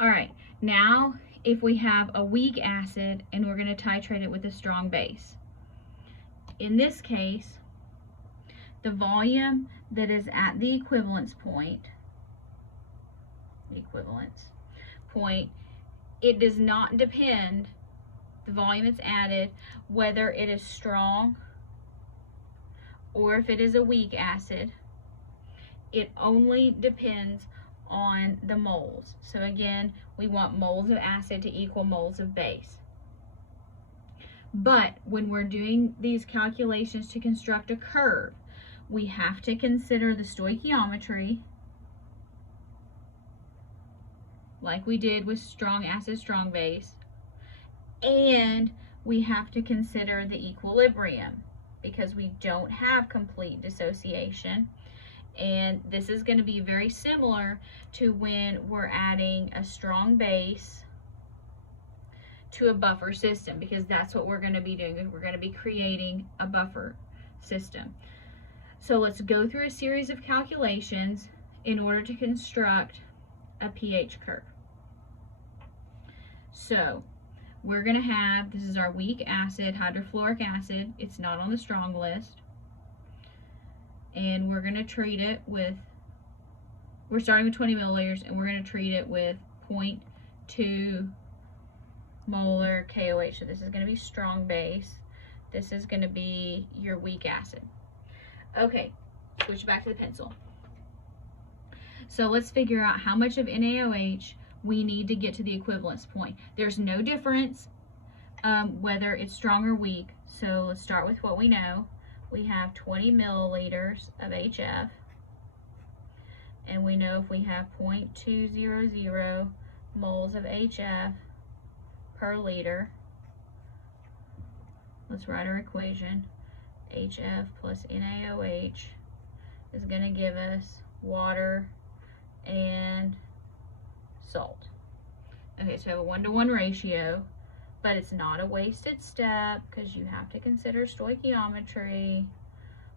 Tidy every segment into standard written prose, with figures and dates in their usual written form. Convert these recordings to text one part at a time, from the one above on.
All right, now if we have a weak acid and we're going to titrate it with a strong base. In this case, the volume that is at the equivalence point, it does not depend, the volume that's added, whether it is strong or if it is a weak acid. It only depends on the moles. So again, we want moles of acid to equal moles of base. But when we're doing these calculations to construct a curve, we have to consider the stoichiometry, like we did with strong acid, strong base, and we have to consider the equilibrium because we don't have complete dissociation. And this is going to be very similar to when we're adding a strong base to a buffer system, because that's what we're going to be doing. We're going to be creating a buffer system. So let's go through a series of calculations in order to construct a pH curve. So we're going to have, this is our weak acid, hydrofluoric acid. It's not on the strong list. And we're going to treat it with, we're starting with 20 milliliters, and we're going to treat it with 0.2 molar KOH. So this is going to be strong base. This is going to be your weak acid. Okay, switch back to the pencil. So let's figure out how much of NaOH we need to get to the equivalence point. There's no difference whether it's strong or weak. So let's start with what we know. We have 20 milliliters of HF, and we know if we have 0.200 moles of HF per liter, let's write our equation. HF plus NaOH is going to give us water and salt. Okay, so we have a 1-to-1 ratio. But it's not a wasted step because you have to consider stoichiometry.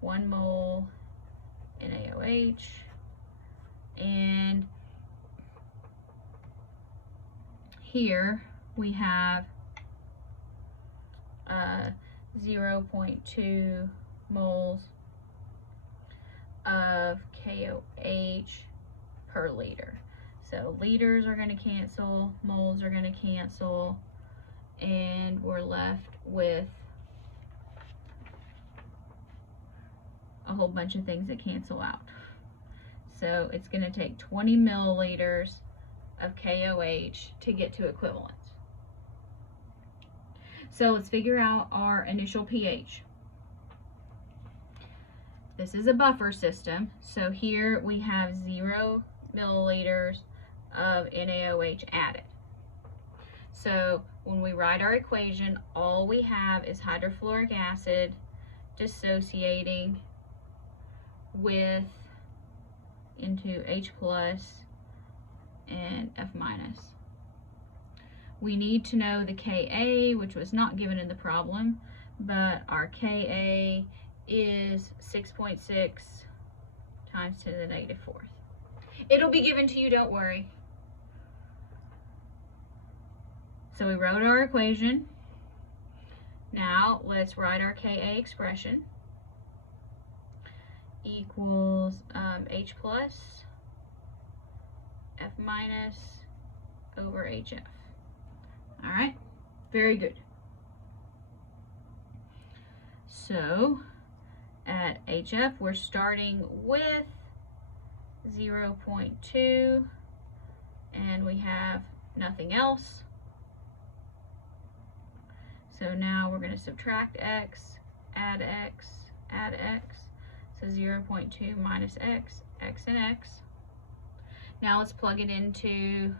1 mole NaOH, and here we have 0.2 moles of KOH per liter. So liters are going to cancel, moles are going to cancel, and we're left with a whole bunch of things that cancel out. So it's going to take 20 milliliters of KOH to get to equivalence. So let's figure out our initial pH. This is a buffer system, so here we have 0 milliliters of NaOH added. So when we write our equation, all we have is hydrofluoric acid dissociating with into H plus and F minus. We need to know the Ka, which was not given in the problem, but our Ka is 6.6 times 10 to the negative 4th. It'll be given to you, don't worry. So we wrote our equation. Now let's write our Ka expression. Equals H plus F minus over HF. All right, very good. So at HF, we're starting with 0.2, and we have nothing else. So now we're going to subtract x, add x, add x. So 0.2 minus x, x and x. Now let's plug it into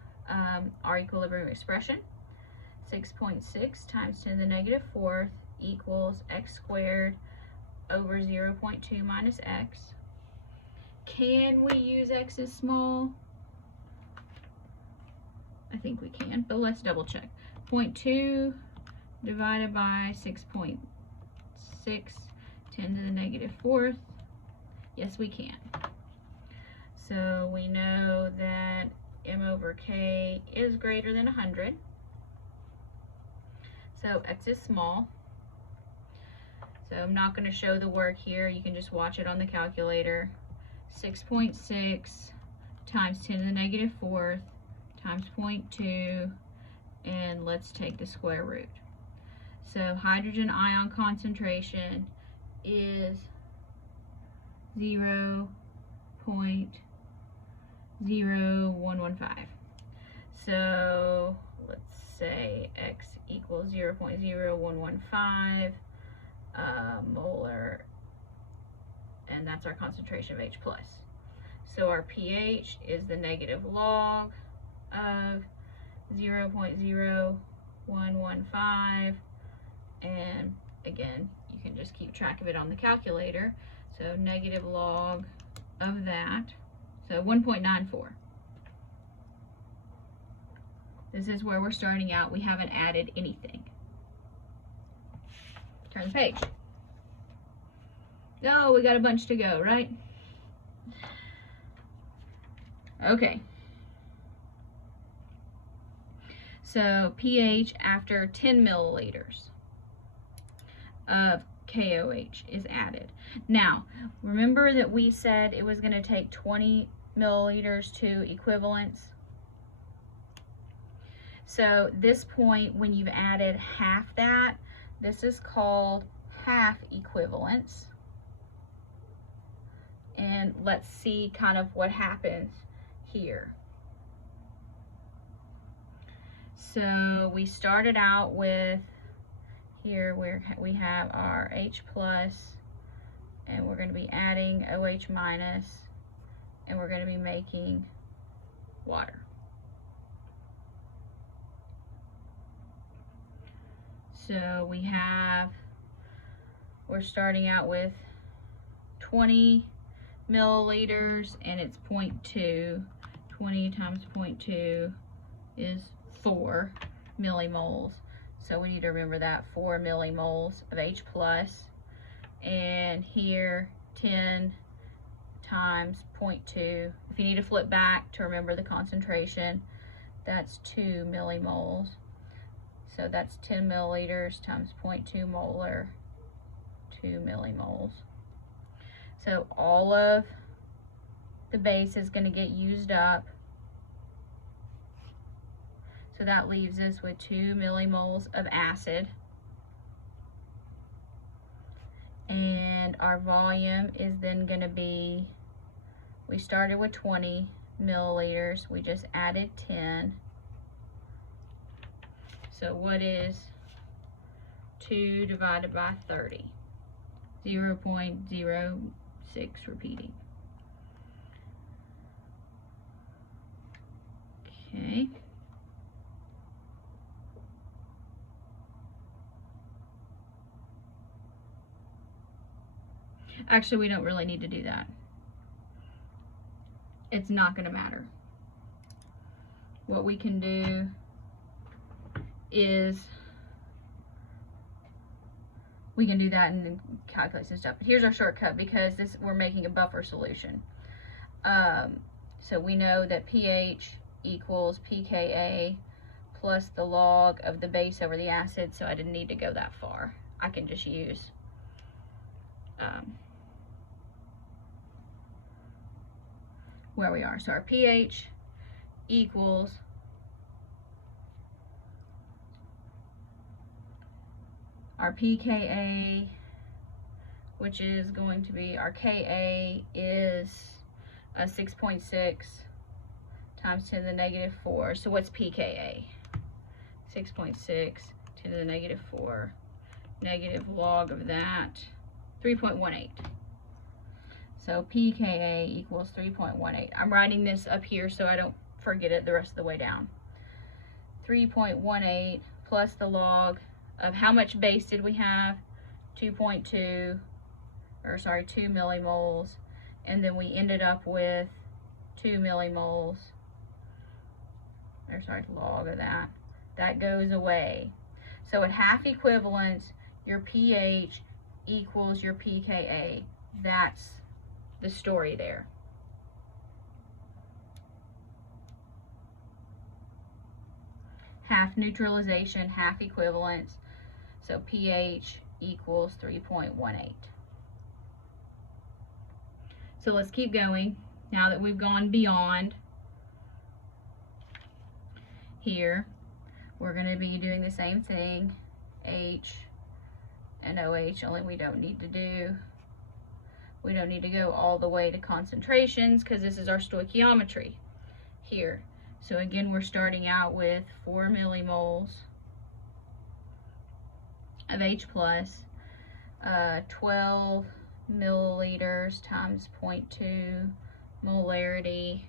our equilibrium expression. 6.6 times 10 to the negative 4th equals x squared over 0.2 minus x. Can we use x as small? I think we can, but let's double check. 0.2 divided by 6.6, 10 to the negative 4th. Yes, we can. So we know that m over k is greater than 100. So x is small. So I'm not going to show the work here. You can just watch it on the calculator. 6.6 times 10 to the negative fourth times 0.2, and let's take the square root. So hydrogen ion concentration is 0.0115. So let's say x equals 0.0115 molar, and that's our concentration of H plus. So our pH is the negative log of 0.0115, and again, you can just keep track of it on the calculator. So negative log of that, so 1.94. This is where we're starting out. We haven't added anything. Turn the page. Oh, we got a bunch to go, right? Okay. So pH after 10 milliliters of KOH is added. Now, remember that we said it was going to take 20 milliliters to equivalence. So this point, when you've added half that, this is called half equivalence. And let's see kind of what happens here. So we started out with, here where we have our H plus, and we're going to be adding OH minus, and we're going to be making water. So we're starting out with 20 milliliters, and it's 0.2. 20 times 0.2 is 4 millimoles. So we need to remember that, 4 millimoles of H plus. And here, 10 times 0.2. If you need to flip back to remember the concentration, that's 2 millimoles. So that's 10 milliliters times 0.2 molar, 2 millimoles. So all of the base is going to get used up. So that leaves us with 2 millimoles of acid. And our volume is then going to be, we started with 20 milliliters, we just added 10. So what is 2 divided by 30? 0.06 repeating. Okay. Actually, we don't really need to do that. It's not going to matter. What we can do is we can do that and then calculate some stuff. But here's our shortcut, because we're making a buffer solution. So we know that pH equals pKa plus the log of the base over the acid, so I didn't need to go that far. I can just use where we are. So our pH equals our pKa, which is going to be, our Ka is 6.6 times 10 to the negative 4. So what's pKa? 6.6 10 to the negative 4, negative log of that, 3.18. So pKa equals 3.18. I'm writing this up here so I don't forget it the rest of the way down. 3.18 plus the log of how much base did we have? 2 millimoles. And then we ended up with 2 millimoles. Log of that. That goes away. So at half equivalence, your pH equals your pKa. That's the story there. half neutralization, half equivalence. So pH equals 3.18. So let's keep going. Now that we've gone beyond here, we're going to be doing the same thing, H and OH, only we don't need to go all the way to concentrations because this is our stoichiometry here. So again, we're starting out with 4 millimoles of H plus, 12 milliliters times 0.2 molarity,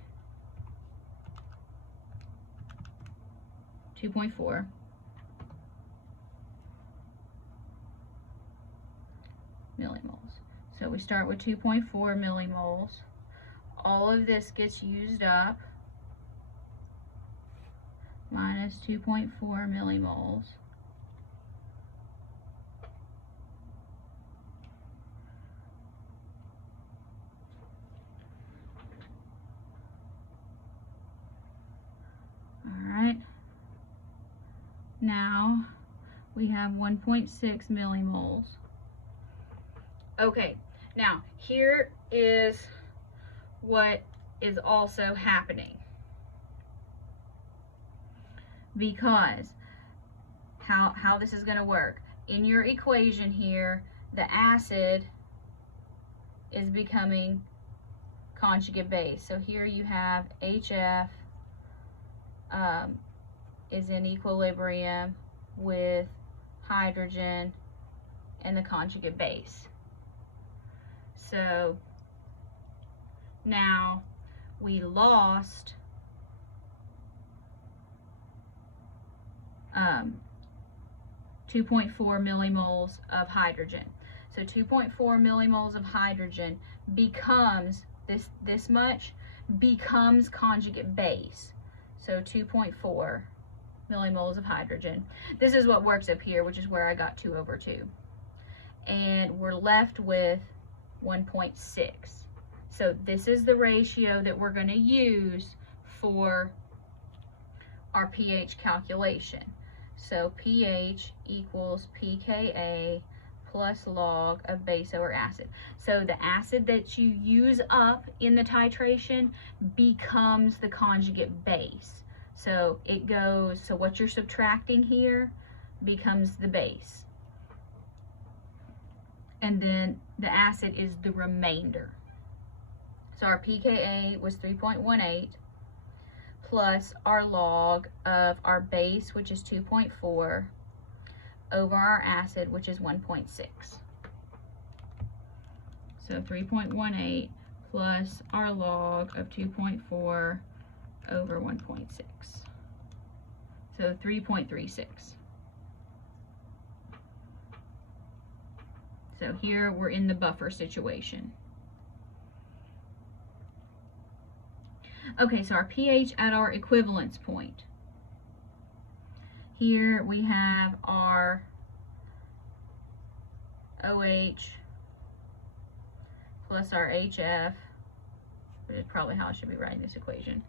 2.4. millimoles. So we start with 2.4 millimoles. All of this gets used up, minus 2.4 millimoles. Alright, now we have 1.6 millimoles. Okay, now here is what is also happening, because how this is going to work. In your equation here, the acid is becoming conjugate base. So here you have HF is in equilibrium with hydrogen and the conjugate base. So now we lost 2.4 millimoles of hydrogen. So 2.4 millimoles of hydrogen becomes this much becomes conjugate base. So 2.4 millimoles of hydrogen. This is what works up here, which is where I got 2/2. And we're left with 1.6. So this is the ratio that we're going to use for our pH calculation. So pH equals pKa plus log of base over acid. So the acid that you use up in the titration becomes the conjugate base. So it goes, so what you're subtracting here becomes the base. And then the acid is the remainder. So our pKa was 3.18 plus our log of our base, which is 2.4, over our acid, which is 1.6. So 3.18 plus our log of 2.4 over 1.6. So 3.36. So here we're in the buffer situation. Okay, so our pH at our equivalence point. Here we have our OH plus our HF, which is probably how I should be writing this equation,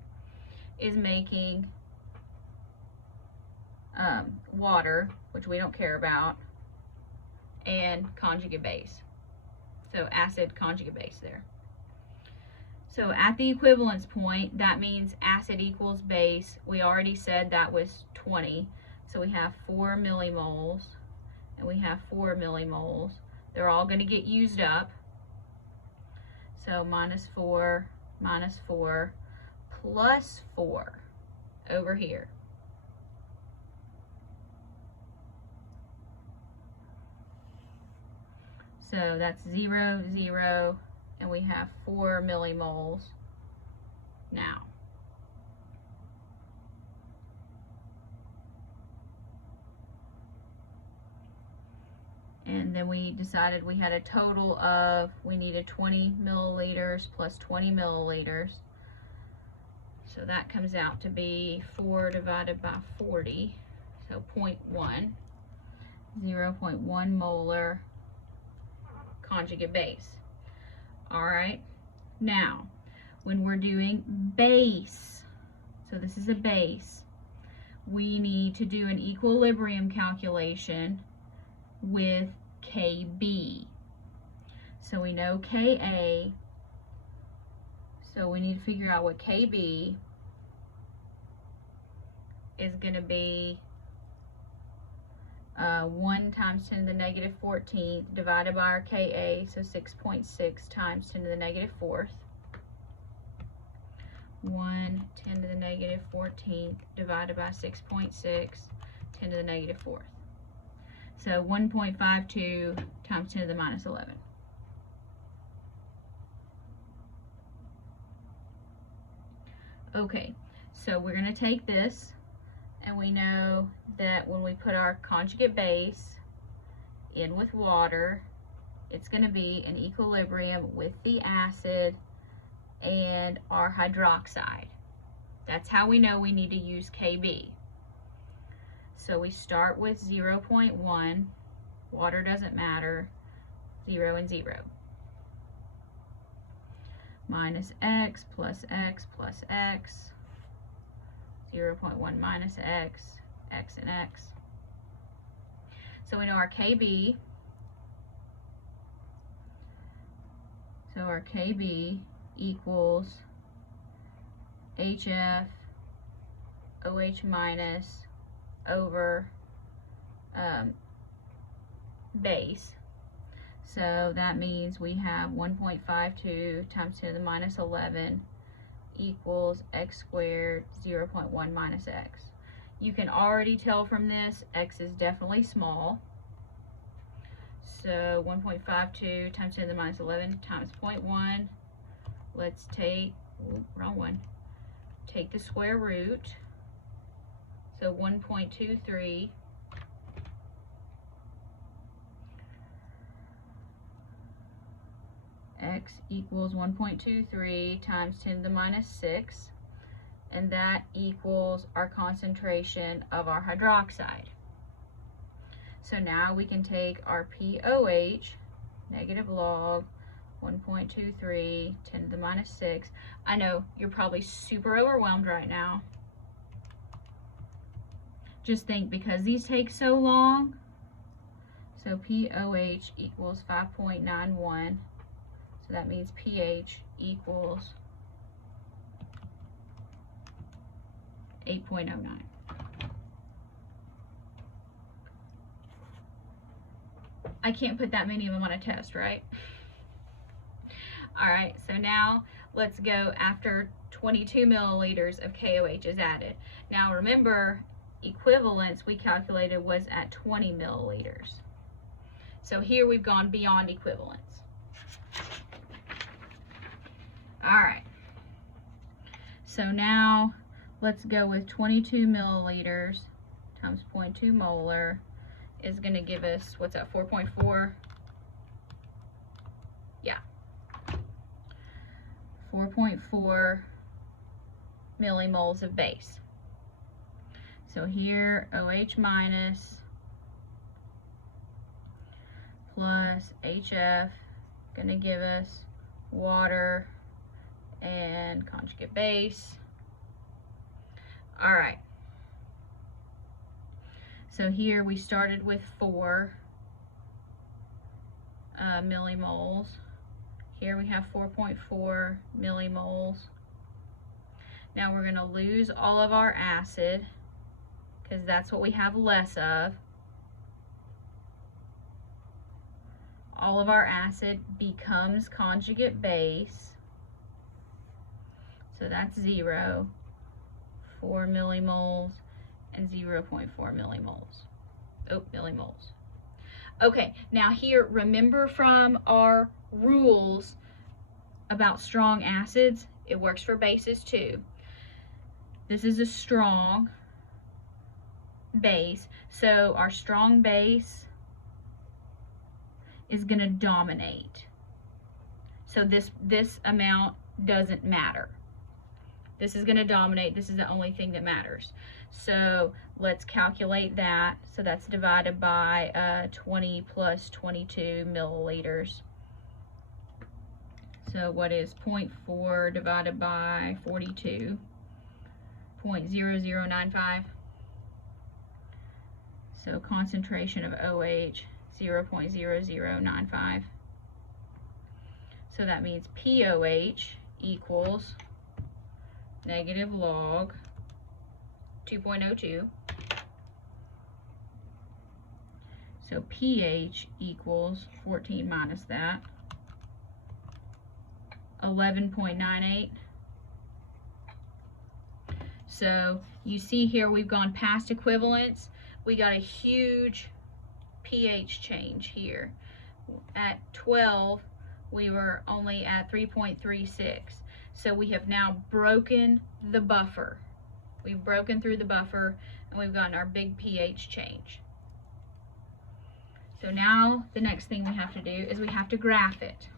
is making water, which we don't care about, and conjugate base. So acid conjugate base there. So at the equivalence point, that means acid equals base. We already said that was 20. So we have 4 millimoles and we have 4 millimoles. They're all going to get used up. So minus 4 plus 4 over here. So that's 0, 0, and we have 4 millimoles now. And then we decided we had a total of, we needed 20 milliliters plus 20 milliliters. So that comes out to be 4 divided by 40, so 0.1, 0.1 molar conjugate base. All right, now when we're doing base, so this is a base, we need to do an equilibrium calculation with KB. So we know KA, so we need to figure out what KB is going to be 1 times 10 to the negative 14th divided by our KA, so 6.6 times 10 to the negative 4th. 1 10 to the negative 14th divided by 6.6 10 to the negative 4th. So 1.52 times 10 to the minus 11. Okay, so we're going to take this, and we know that when we put our conjugate base in with water, it's going to be in equilibrium with the acid and our hydroxide. That's how we know we need to use KB. So we start with 0.1, water doesn't matter, 0 and 0. Minus x plus x plus x, 0.1 minus x, x and x. So we know our KB. So our KB equals HF OH minus over base. So that means we have 1.52 times 10 to the minus 11 equals x squared 0.1 minus x. You can already tell from this x is definitely small. So 1.52 times 10 to the minus 11 times 0.1. Let's take, wrong one, take the square root. So 1.23 x equals 1.23 times 10 to the minus 6, and that equals our concentration of our hydroxide. So now we can take our POH, negative log 1.23 10 to the minus 6. I know you're probably super overwhelmed right now. Just think, because these take so long, so POH equals 5.91. So that means pH equals 8.09. I can't put that many of them on a test, right? All right, so now let's go after 22 milliliters of KOH is added. Now remember, equivalence we calculated was at 20 milliliters. So here we've gone beyond equivalence. All right, so now let's go with 22 milliliters times 0.2 molar is going to give us, what's that, 4.4? Yeah, 4.4 millimoles of base. So here, OH minus plus HF going to give us water and conjugate base. All right. So here we started with 4 millimoles. Here we have 4.4 millimoles. Now we're going to lose all of our acid because that's what we have less of. All of our acid becomes conjugate base. So that's 0, 4 millimoles, and 0.4 millimoles. Oh, millimoles. Okay, now here, remember from our rules about strong acids, it works for bases too. This is a strong base, so our strong base is going to dominate. So this amount doesn't matter. This is going to dominate. This is the only thing that matters. So let's calculate that. So that's divided by 20 plus 22 milliliters. So what is 0.4 divided by 42? 0.0095. So concentration of OH 0.0095. So that means POH equals negative log 2.02. So pH equals 14 minus that, 11.98. So you see here we've gone past equivalence. We got a huge pH change here. At 12, we were only at 3.36. So we have now broken the buffer. We've broken through the buffer and we've gotten our big pH change. So now the next thing we have to do is we have to graph it.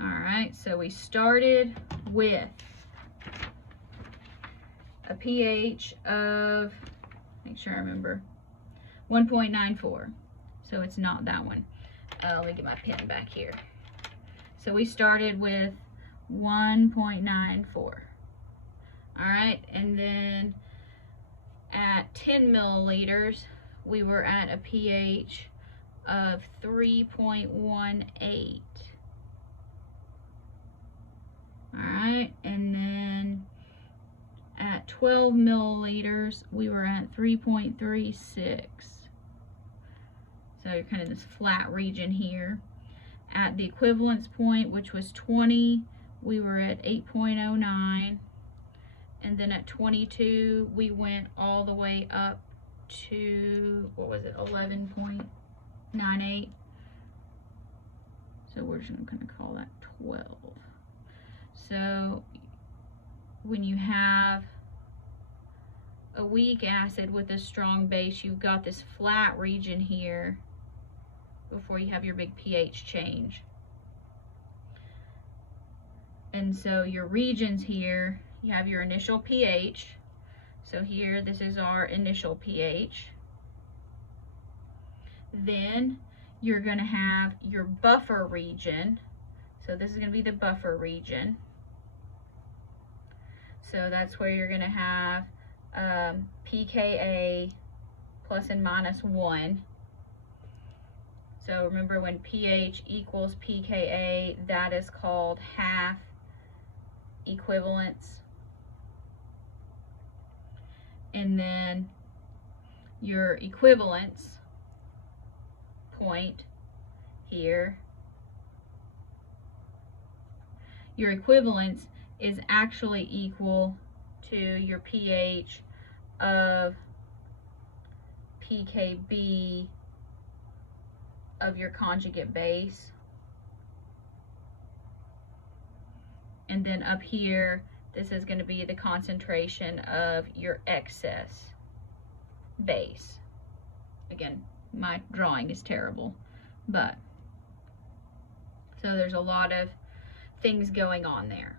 All right, so we started with a pH of, make sure I remember, 1.94. So it's not that one. Let me get my pen back here. So we started with 1.94. All right, and then at 10 milliliters, we were at a pH of 3.18. All right, and then at 12 milliliters, we were at 3.36. So you're kind of this flat region here. At the equivalence point, which was 20, we were at 8.09. And then at 22, we went all the way up to, what was it, 11.98. So we're just going to call that 12. So when you have a weak acid with a strong base, you've got this flat region here before you have your big pH change. And so your regions here, you have your initial pH. So here, this is our initial pH. Then you're going to have your buffer region. So this is going to be the buffer region. So that's where you're going to have pKa plus and minus 1. So remember, when pH equals pKa, that is called half equivalence. And then your equivalence point here, your equivalence is actually equal to your pH of pKb of your conjugate base. And then up here, this is going to be the concentration of your excess base. Again, my drawing is terrible, but so there's a lot of things going on there.